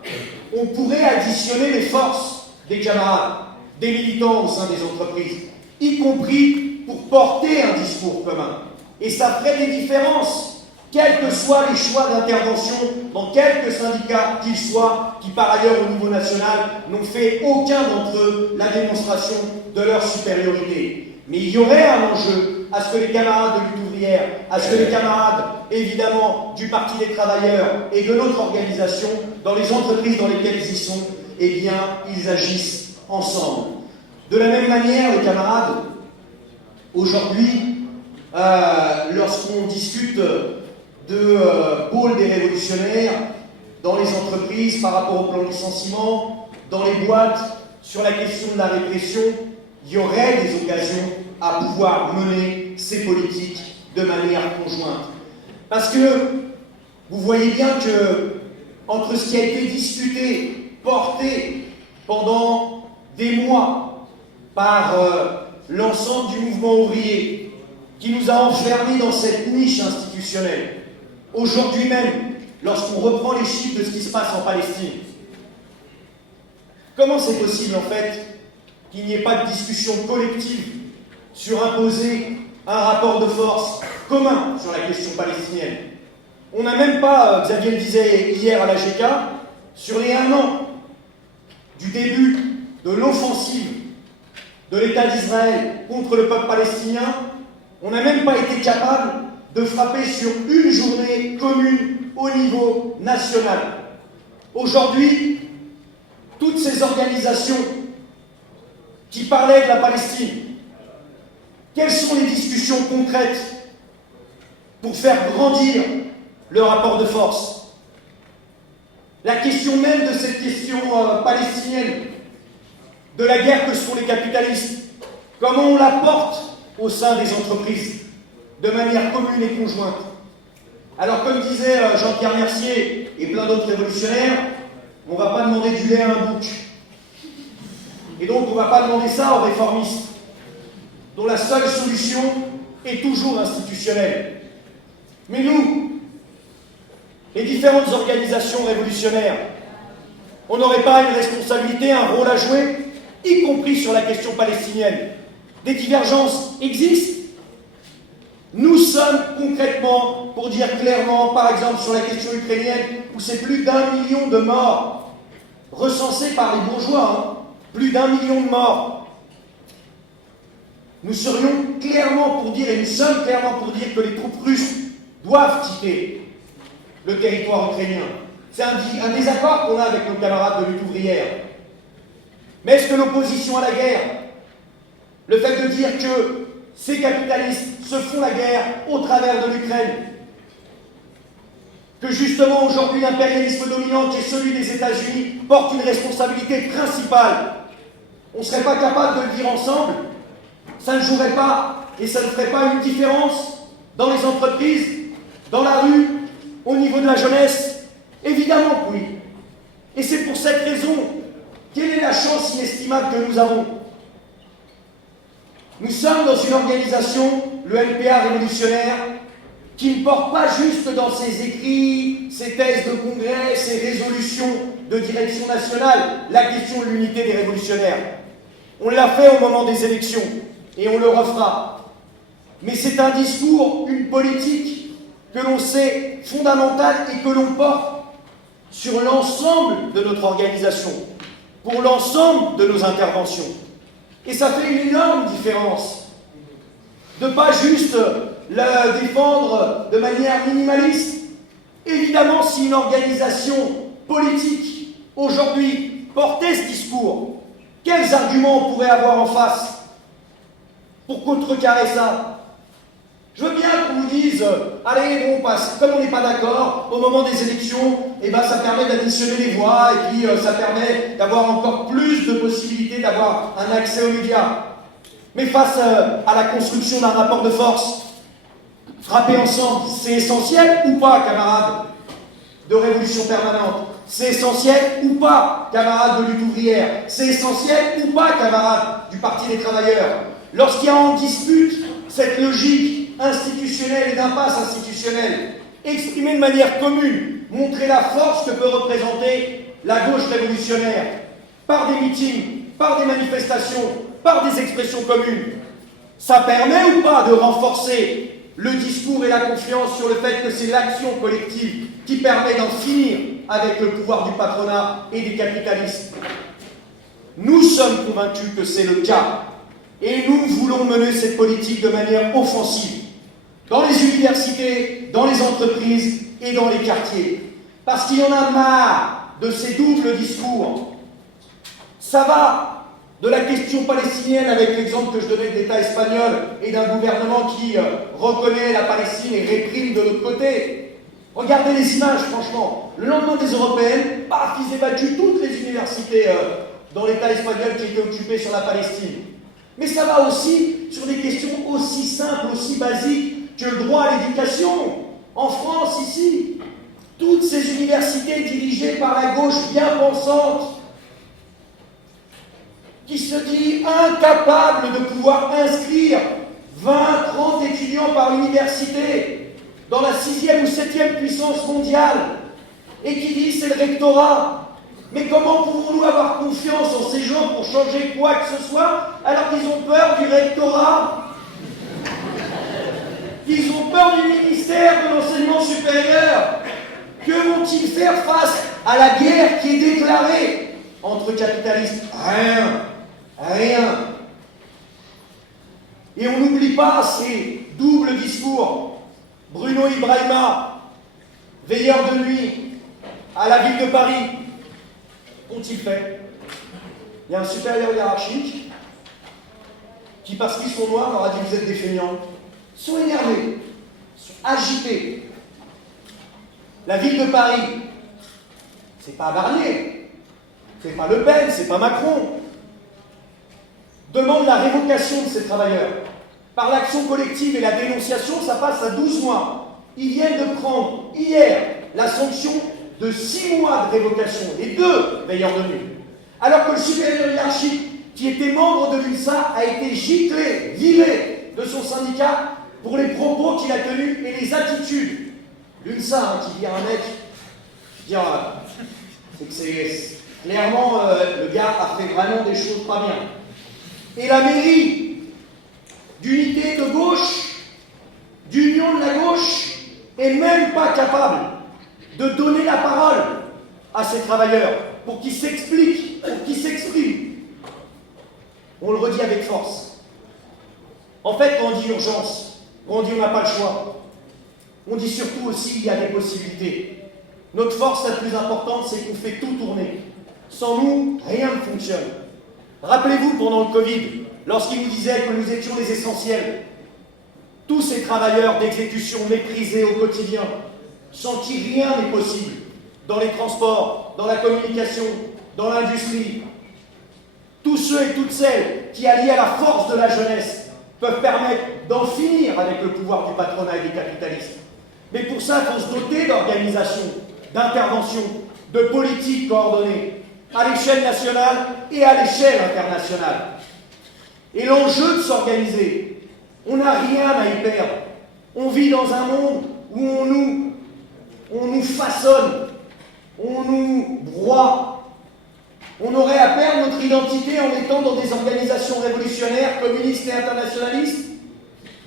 on pourrait additionner les forces des camarades, des militants au sein des entreprises, y compris pour porter un discours commun. Et ça ferait des différences, quels que soient les choix d'intervention dans quelques syndicats qu'ils soient, qui par ailleurs au niveau national n'ont fait aucun d'entre eux la démonstration de leur supériorité. Mais il y aurait un enjeu à ce que les camarades de lutte ouvrière, à ce que les camarades, évidemment, du Parti des travailleurs et de notre organisation, dans les entreprises dans lesquelles ils y sont, eh bien, ils agissent ensemble. De la même manière, les camarades, aujourd'hui, lorsqu'on discute de pôle des révolutionnaires dans les entreprises par rapport au plan de licenciement, dans les boîtes, sur la question de la répression, il y aurait des occasions à pouvoir mener ces politiques de manière conjointe. Parce que vous voyez bien que entre ce qui a été discuté, porté pendant des mois par l'ensemble du mouvement ouvrier, qui nous a enfermés dans cette niche institutionnelle, aujourd'hui même, lorsqu'on reprend les chiffres de ce qui se passe en Palestine, comment c'est possible en fait qu'il n'y ait pas de discussion collective sur imposer un rapport de force commun sur la question palestinienne? On n'a même pas, Xavier le disait hier à la GK, sur les 1 an du début de l'offensive de l'État d'Israël contre le peuple palestinien, on n'a même pas été capable de frapper sur une journée commune au niveau national. Aujourd'hui, toutes ces organisations qui parlaient de la Palestine, quelles sont les discussions concrètes pour faire grandir le rapport de force? La question même de cette question palestinienne, de la guerre que sont les capitalistes, comment on la porte au sein des entreprises, de manière commune et conjointe. Alors comme disait Jean-Pierre Mercier et plein d'autres révolutionnaires, on ne va pas demander du lait à un bouc. Et donc on ne va pas demander ça aux réformistes, dont la seule solution est toujours institutionnelle. Mais nous, les différentes organisations révolutionnaires, On n'aurait pas une responsabilité, un rôle à jouer, y compris sur la question palestinienne. Des divergences existent. Nous sommes concrètement, pour dire clairement, par exemple sur la question ukrainienne, où c'est plus d'1 million de morts, recensés par les bourgeois, plus d'1 million de morts. Nous serions clairement pour dire, et nous sommes clairement pour dire que les troupes russes doivent quitter le territoire ukrainien. C'est un désaccord qu'on a avec nos camarades de lutte ouvrière. Mais est-ce que l'opposition à la guerre, le fait de dire que ces capitalistes se font la guerre au travers de l'Ukraine, que justement aujourd'hui l'impérialisme dominant qui est celui des États-Unis porte une responsabilité principale, on ne serait pas capable de le dire ensemble? Ça ne jouerait pas et ça ne ferait pas une différence dans les entreprises, dans la rue, au niveau de la jeunesse? Évidemment que oui. Et c'est pour cette raison, quelle est la chance inestimable que nous avons? Nous sommes dans une organisation, le NPA révolutionnaire, qui ne porte pas juste dans ses écrits, ses thèses de congrès, ses résolutions de direction nationale, la question de l'unité des révolutionnaires. On l'a fait au moment des élections, et on le refera. Mais c'est un discours, une politique que l'on sait fondamentale et que l'on porte sur l'ensemble de notre organisation, pour l'ensemble de nos interventions. Et ça fait une énorme différence de ne pas juste la défendre de manière minimaliste. Évidemment, si une organisation politique aujourd'hui portait ce discours, quels arguments on pourrait avoir en face pour contrecarrer ça? Je veux bien qu'on nous dise, allez, bon, comme on n'est pas d'accord, au moment des élections, eh ben, ça permet d'additionner les voix, et puis ça permet d'avoir encore plus de possibilités d'avoir un accès aux médias. Mais face à la construction d'un rapport de force, frapper ensemble, c'est essentiel ou pas, camarades de révolution permanente? C'est essentiel ou pas, camarades de lutte ouvrière? C'est essentiel ou pas, camarades du Parti des travailleurs? Lorsqu'il y a en dispute cette logique institutionnelle et d'impasse institutionnelle, exprimer de manière commune, montrer la force que peut représenter la gauche révolutionnaire, par des meetings, par des manifestations, par des expressions communes, ça permet ou pas de renforcer le discours et la confiance sur le fait que c'est l'action collective qui permet d'en finir avec le pouvoir du patronat et des capitalistes? Nous sommes convaincus que c'est le cas. Et nous voulons mener cette politique de manière offensive, dans les universités, dans les entreprises et dans les quartiers. Parce qu'il y en a marre de ces doubles discours. Ça va de la question palestinienne, avec l'exemple que je donnais de l'État espagnol et d'un gouvernement qui reconnaît la Palestine et réprime de l'autre côté. Regardez les images, franchement. Le lendemain des européennes, paf, ils évacuent toutes les universités dans l'État espagnol qui étaient occupées sur la Palestine. Mais ça va aussi sur des questions aussi simples, aussi basiques que le droit à l'éducation. En France, ici, toutes ces universités dirigées par la gauche bien pensante, qui se dit incapable de pouvoir inscrire 20, 30 étudiants par université dans la 6e ou 7e puissance mondiale, et qui dit c'est le rectorat. Mais comment pouvons-nous avoir confiance en ces gens pour changer quoi que ce soit alors qu'ils ont peur du rectorat? Ils ont peur du ministère de l'enseignement supérieur? Que vont-ils faire face à la guerre qui est déclarée entre capitalistes? Rien. Rien. Et on n'oublie pas ces doubles discours. Bruno Ibrahima, veilleur de nuit à la ville de Paris, qu'ont-ils fait? Il y a un supérieur hiérarchique qui, parce qu'ils sont noirs, leur a dit vous êtes des feignants. Ils sont énervés, ils sont agités. La ville de Paris, c'est pas Barnier, c'est pas Le Pen, c'est pas Macron, demande la révocation de ces travailleurs. Par l'action collective et la dénonciation, ça passe à 12 mois. Ils viennent de prendre hier la sanction de 6 mois de révocation, et 2 veilleurs de nuit. Alors que le supérieur hiérarchique, qui était membre de l'UNSA, a été giclé, viré de son syndicat pour les propos qu'il a tenus et les attitudes. L'UNSA, qui vire un mec, je veux dire, c'est que Clairement, le gars a fait vraiment des choses pas bien. Et la mairie d'unité de gauche, d'union de la gauche, est même pas capable de donner la parole à ces travailleurs pour qu'ils s'expliquent, pour qu'ils s'expriment. On le redit avec force. En fait, quand on dit urgence, quand on dit on n'a pas le choix, on dit surtout aussi qu'il y a des possibilités. Notre force la plus importante, c'est qu'on fait tout tourner. Sans nous, rien ne fonctionne. Rappelez-vous, pendant le Covid, lorsqu'ils nous disaient que nous étions les essentiels, tous ces travailleurs d'exécution méprisés au quotidien, sans qui rien n'est possible, dans les transports, dans la communication, dans l'industrie, tous ceux et toutes celles qui, alliés à la force de la jeunesse, peuvent permettre d'en finir avec le pouvoir du patronat et des capitalistes. Mais pour ça, il faut se doter d'organisations, d'interventions, de politiques coordonnées, à l'échelle nationale et à l'échelle internationale. Et l'enjeu de s'organiser, on n'a rien à y perdre. On vit dans un monde où on nous façonne, on nous broie. On aurait à perdre notre identité en étant dans des organisations révolutionnaires, communistes et internationalistes.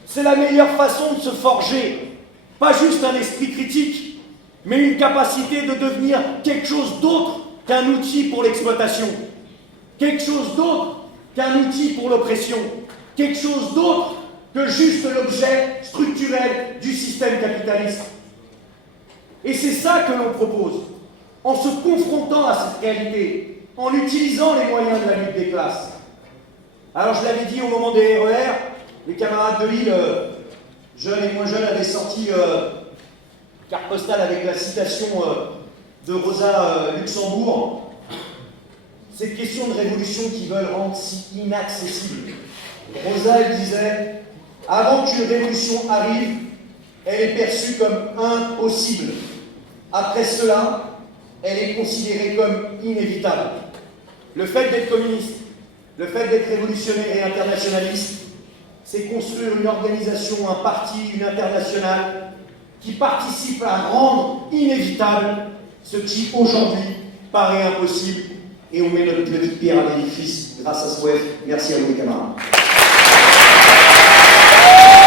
C'est la meilleure façon de se forger, pas juste un esprit critique, mais une capacité de devenir quelque chose d'autre qu'un outil pour l'exploitation, quelque chose d'autre qu'un outil pour l'oppression, quelque chose d'autre que juste l'objet structurel du système capitaliste. Et c'est ça que l'on propose, en se confrontant à cette réalité, en utilisant les moyens de la lutte des classes. Alors je l'avais dit au moment des RER, les camarades de Lille, jeunes et moins jeunes, avaient sorti carte postale avec la citation de Rosa Luxembourg. Cette question de révolution qu'ils veulent rendre si inaccessible. Rosa, elle disait, avant qu'une révolution arrive, elle est perçue comme impossible. Après cela, elle est considérée comme inévitable. Le fait d'être communiste, le fait d'être révolutionnaire et internationaliste, c'est construire une organisation, un parti, une internationale qui participe à rendre inévitable ce qui aujourd'hui paraît impossible. Et on met notre petite pierre à l'édifice grâce à SWEF. Merci à vous les camarades.